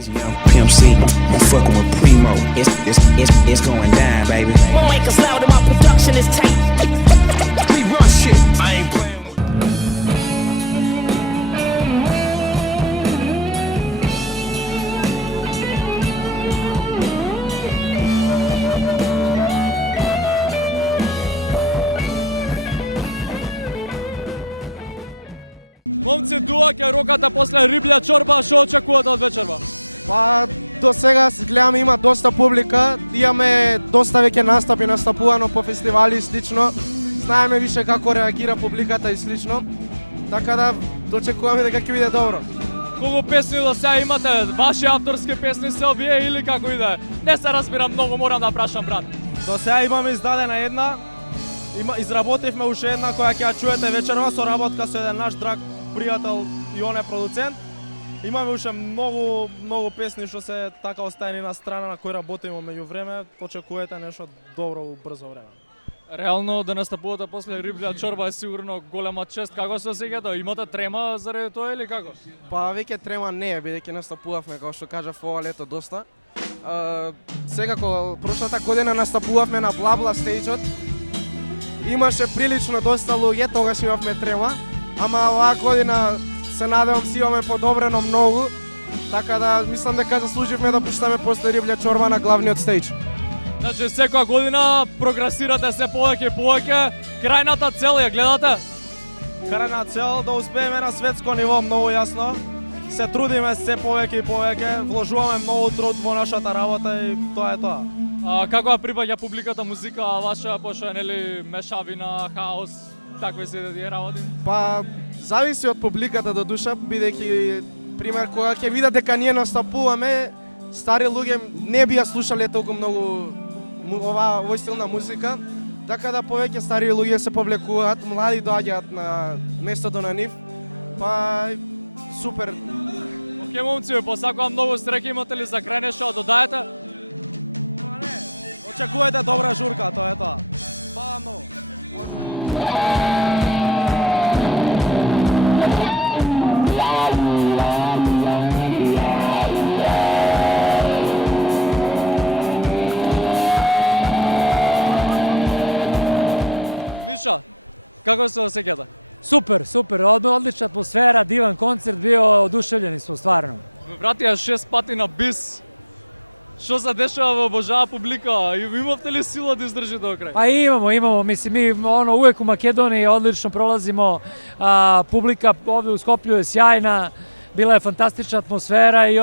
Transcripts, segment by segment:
Young Pimp C, I'm fucking with Primo. It's going down, baby. My mic is loud and my production is tight. We run shit. I ain't playing with. Момци, дуаѓа роката после риблја чорба, што очекувате од вечерва? Па до сега гледаме има доста публика, имаме доста веќе настапи настапувано по фестивали и слично. Знаеме више како реагира публиката и слично. Така да очекуваме дека ќе биде добро. Колку песни до сега имате? Ваши авторски песни се овие или како иде? Не се разбирам многу, морам да прашам брат. До сега имаме издадена една, изработивме уште една која ќе ја чуете вечерва со работка со еден наш драг пријател и он е продуцент. Имаме уште многу песни што се така оставени на страна на кои работиме меѓу време. Очекувате нешто добро у брзо време. Реално да настапувате после риблја чорба е сигурно голема чест. Како се осеќате? Имате трема заради тоа или како? Па веќе трема не е, бидејќи настапувавме, како што кажав, ова лето доста. Секако, прошлата година настапувавме на Бла-Бла стејџот. Имаше прилично доста луѓе, тогаш имавме трема. Ама оваа година се надевам си имаме подобрено многу, така да мислам дека заслуживме да пуштаме после риблја чорба на главниот стејдж. Значи секоја година прогресирате се повеќе и повеќе. Крајната цел ја гледате? Крајна цел да успееме на светско ниво, многу јасно. Се трудиме се повеќе и повеќе, вложуваме многу труд во нашата работа и тоа е тоа. Како ја припаѓа публиката музика ваша, пошто е нели мешавина, хаос, такви се тие работи? Па зависи од публиката до душа, бидејќи пример кога ќе видат дека ние настапуваме, стари луѓе не би ја слушале толку многу овој стил на музика, така да повеќе стари луѓе се повлекуваат, млади доаѓаат на местото на нив. Па супер. Океј момци, посакувам многу среќа, имате ли за крај нешто да додаете? Очекувате добра журка, тоа е тоа. Фала многу. Миша, како се осеќате? Супер, одлична атмосфера, диван концерт био, одушевljeni смо стварно. Вратија 6 пати на бис. Што се дешава во обожава публика? И имавте ли сила да издржите до крај? Па имамо, мислим, ми увек у Македонiji одлично пролazimo, публика овде у Скопју е сјајна, bila je fantastična atmosfera i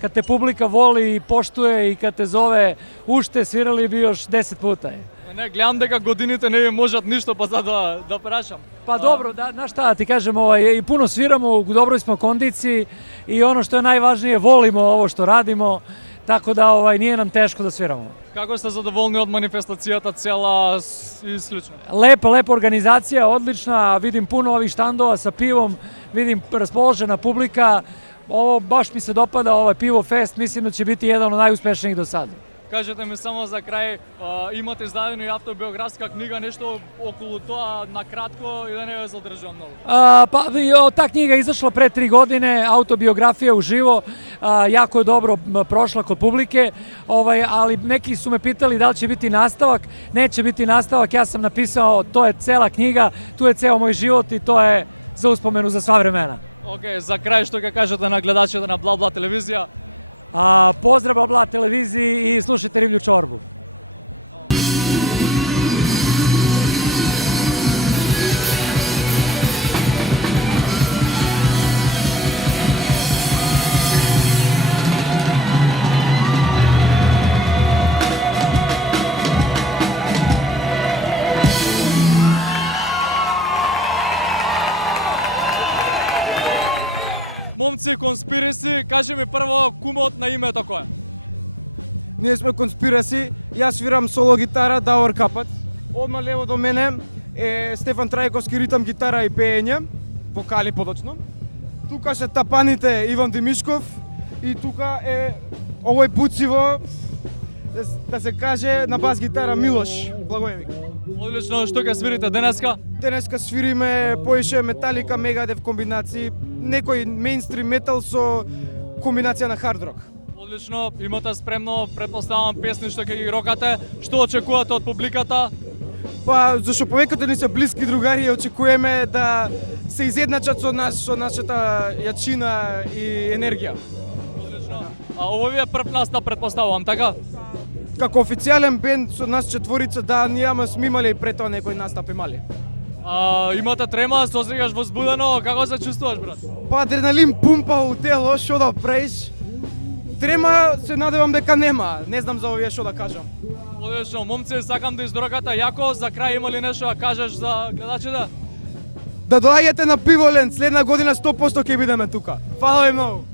kad te publika voli i poštuje i kad te zove ušte, svirali bi još 10 puta. Не, гледам дека годините не можат ништо, па за да прашам. Pa dobro, znaš šta ti kažem, i puno sviramo, u dobroj smo kondiciji i ono što je najvažnije, volimo ovo što radimo, tako da nije nam teško da sviramo. Како сте задоволни од манифестацијата цела и слично? Lepa organizacija, odlična, vidim puno ovih štandova sa pivom, vidim raspoložena publika, ovo baš mi se dopada, ovaj Pivo Fest, mislim da će biti jedan od najuspešnijih do sada. Кажете ми само за крај, имате издадено и автобиографска книга, нешто околу тоа на кратко и да не ја задржам многу. Ta knjiga je izašla pre 3 godine, autobiografija uživo, jako je dobro prošla kod publike, ali neki su me pitali da li će biti nastavak. Neće biti nastavak, ja sam napisao, to je cela knjiga, tu je ceo moj život i to je za uspomenu za sva vremena. Океј, за крај што ќе кажете на гледачите на Бла-Бла телевизија? Pozdrav Bla-Bla televiziji i slušajte Riblju čorbu. Момци, конспираси, кажи ми прво кумот на името кој е? Ние сме конспираси, јас свирам соло гитара, Давор Капац. Одма лево до мене е Стефан Трајковски, ритам гитара и пеење, вокали подочно. Тука се тапаните Иван Димишков и тука е овој Буциво, да се каже, на бас гитара Милош Благоевик. Одлично, што ќе свирите денеска? Денеска свириме поише Металика, Мегадев комбинации, некој мејнстрим метал со комбинација на хард рок. Одлично, имате спремно, претпоставам, песни што ќе ги рокате. Што очекувате од публиката? Па, зашто повеќето ни се блиски другари и очекуваме да се изедначат со нас, со нашата јачина и енергија. Одлично. А ово ви е прв настап, претпоставувам, така? Како официјален бенд со нас четворица, да, ние сме имали пред тоа некој настап имали. Имате трема, се осеќаш возбудено, како се чувствуваш, брат? Па адреналин пумпа у тело, што да правиш? Трема се надевам дека нема, не знам за овие што да кажам. Одлично, момци, сакам да издорокате јако, за крај има ли нешто да кажеш за гледачите? Да доаѓате на Пиволен, следна година 100% ќе бидеме тука. Фала ви многу.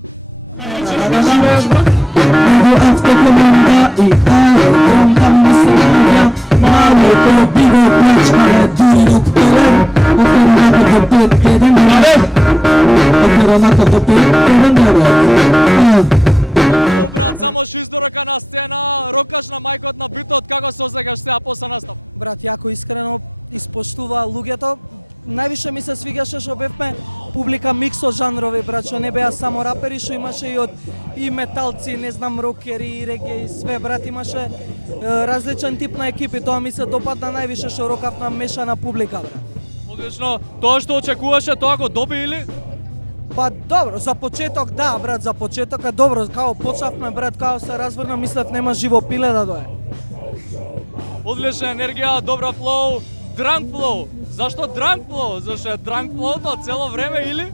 Брат, само што издорока на сцена, рокаш на мајкот на битот, како се осеќаш сега после настап? Брат, јако искрено испоштува луѓето. Највише ми се свигаше што бевме публика микс од жанрови, брат, што не беа само рапери, што имаше и од и металци, не знам, рокери, и реге, и све, брат, имаше различен тип на екипи, тоа ми се допадна највише што рокавна мешана публика, брат. Одлично, тоа што очекуваше, тоа го доби или? Па добро, за почеток да, брат, за почеток е добро, као почнавме, брат, као се разврна, мислев нема живо пиле да дое. Одлична енергија, добра флоу, дранк флоу. Зашто дранк флоу? Зашто е дранк флоуто цело време или?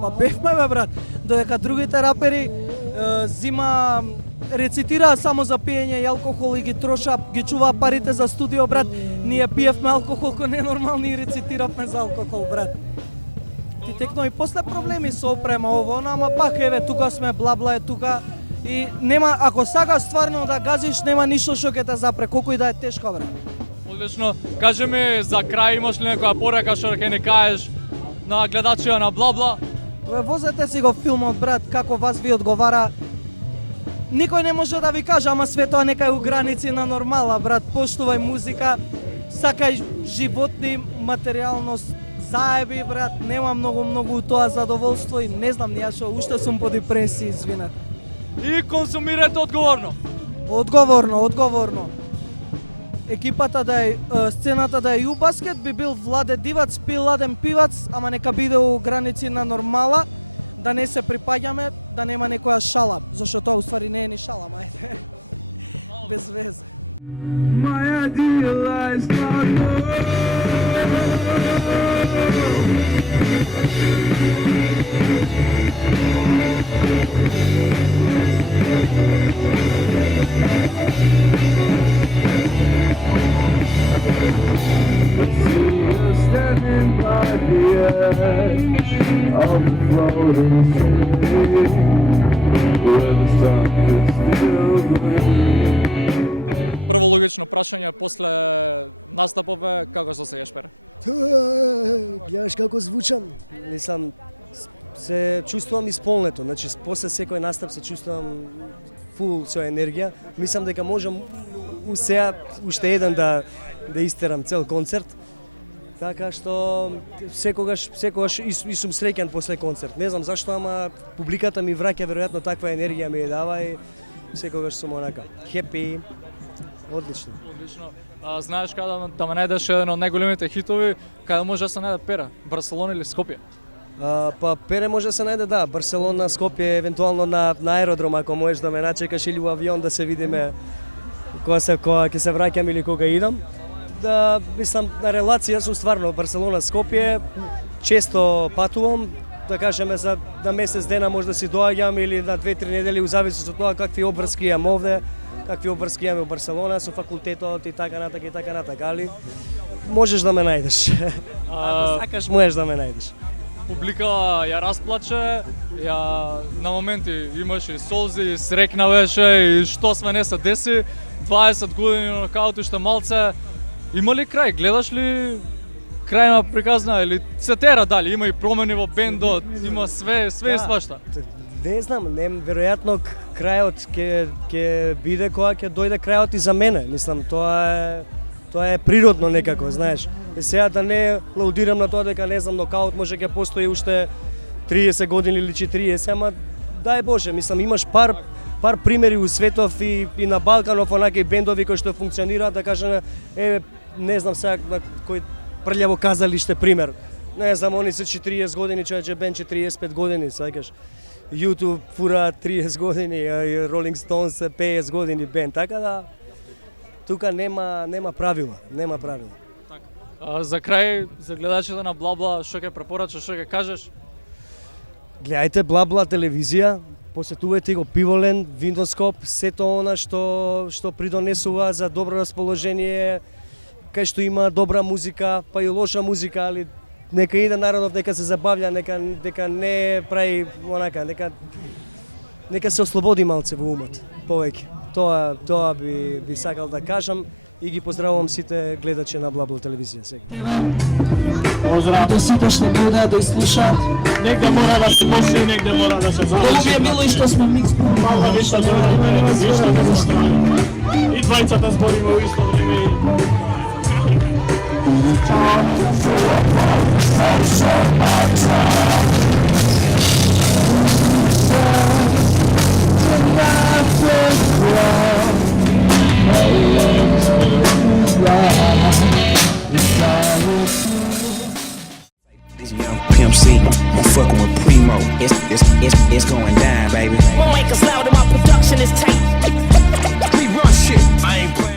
Па бевме бе, брат, додека другите рапери рецитираа само за пиење и алкохол и ги трошаа, ги чуваа парите за студио, брат, ние пиевме алкохол кој ненормални и рецитиравме за алкохол, брат. Ти текно и после проблеми со опрема ово, ама пак еве тука сме, бла е тука и нема, ако сакаш стварно да газиш, нема ништо што ќе те запре, колку и да е тешко, брат. Одлично, кажи ми за крај, имаш ли некоја порека што ќе ни кажеш на гледачите на бла? Возете си го филмот, брат, како вас ви одговара. Никој не може да ви каже, ама све тоа нека е у граници на нормала, брат. Поштувај музика, сакај животни, материјалност, заеби, брат. Нема многу тоа задоволство и не знам, ја што уште сум по депресија, извинете. И консумирате одговорно. Одговорно. Екипата да е, сцената да е и у баскет, би бил Владе Дивац, Ладен Пивац, ама нека биде у граници на нормала, да не се припаѓаме, да нема некоја шала, зашто тоа уствари не е ни шала, мајде. Без везе. Standing by the edge of the floating city, where the sun is still gleaming. Прво логично прашање после настапове, како се осеќаш, Пере? Гледаш како звучам, мислам, се чувствувам исполнето, значи после секој настап се чувствувам фул со енергија. Мислам дека можам сега уште еден да истерам цел концерт. Така што секогаш и сум среќен после концерт. Не знам зашто, ама публиката ми враќа веројатно таква енергија ми ја дава и секогаш сум онака хепи. Одлично. Знаеш каде да ме најдеш еден од најголемите хитови, каде може да се најде Пера? Барселона или Скопје? Па Пере може да се најде, да, Барселона, Скопје, евентуално на аеродром, ако можеш да ме начекаш или у авион да се видиме кога ќе се враќам или кога идам. Да, мислам, на релација сум стварно Барселона, Скопје, често патувам, да кажеме за на месец дена може да си доаѓам или на 2-3 недели, у зависност од тоа какви обврски имам овде, какви обврски имаме у Барселона со факултетот и така натака, али можеш да ме најдеш. Ако сакаш, можеш да ме најдеш. Публика ја расплаче, на моменти имаше солзи, срекна беше и што све не се деси. 20 години на нокаут уште малце. Има ли крај? Гледаш ли крај на приказна или се тера дали? Има и промени во бендот, има све и свашта. Не знам, веројатно крајот ќе биде кога ќе дојде крајот и за мене. Мислам, тоа е природно некако, знаеш. И сега да не лаудирам на тоа дека не знам, нокаут може ќе постои уште 30 години или 40, ама дај Боже, мислам имаш пар примери у светов и на Балканов онаки бендови кои што функционираат, да кажеме, не знам сега на кој прљаво казалиште пример. Не знам, они се 40 години, човече бенд 45 години, сакаш. YouTube фура 30 години, и Rolling Stones 50 години бенд, така да тука нема правила. За крај, за гледачите на Бла-Бла, што ќе препорачаш, што ќе кажеш? Гледајте Бла-Бла телевизија, посетувајте го Пиволен, Виндоскоп, сето она што придонесува за добро расположение, кај што има добра музика, па и лоша музика, али нека иде народот, нека се забавља, нека не прави онака, нека се ослободи малце во умот, повеќе. Тоа би сакал да кажам и ги поздравувам сите гледачи на Бла-Бла телевизија сега. Поздрав до сите што гледаат да слушаат. Негде мора да се почне, негде мора да се заврши. Долго е било и што сме микс. Мала вишта збориме, вишта да страни. И двајцата збориме во исто време. This young Pimp C, I'm fucking with Primo. It's going down, baby. My mic is loud and my production is tight. We run shit. I ain't playing.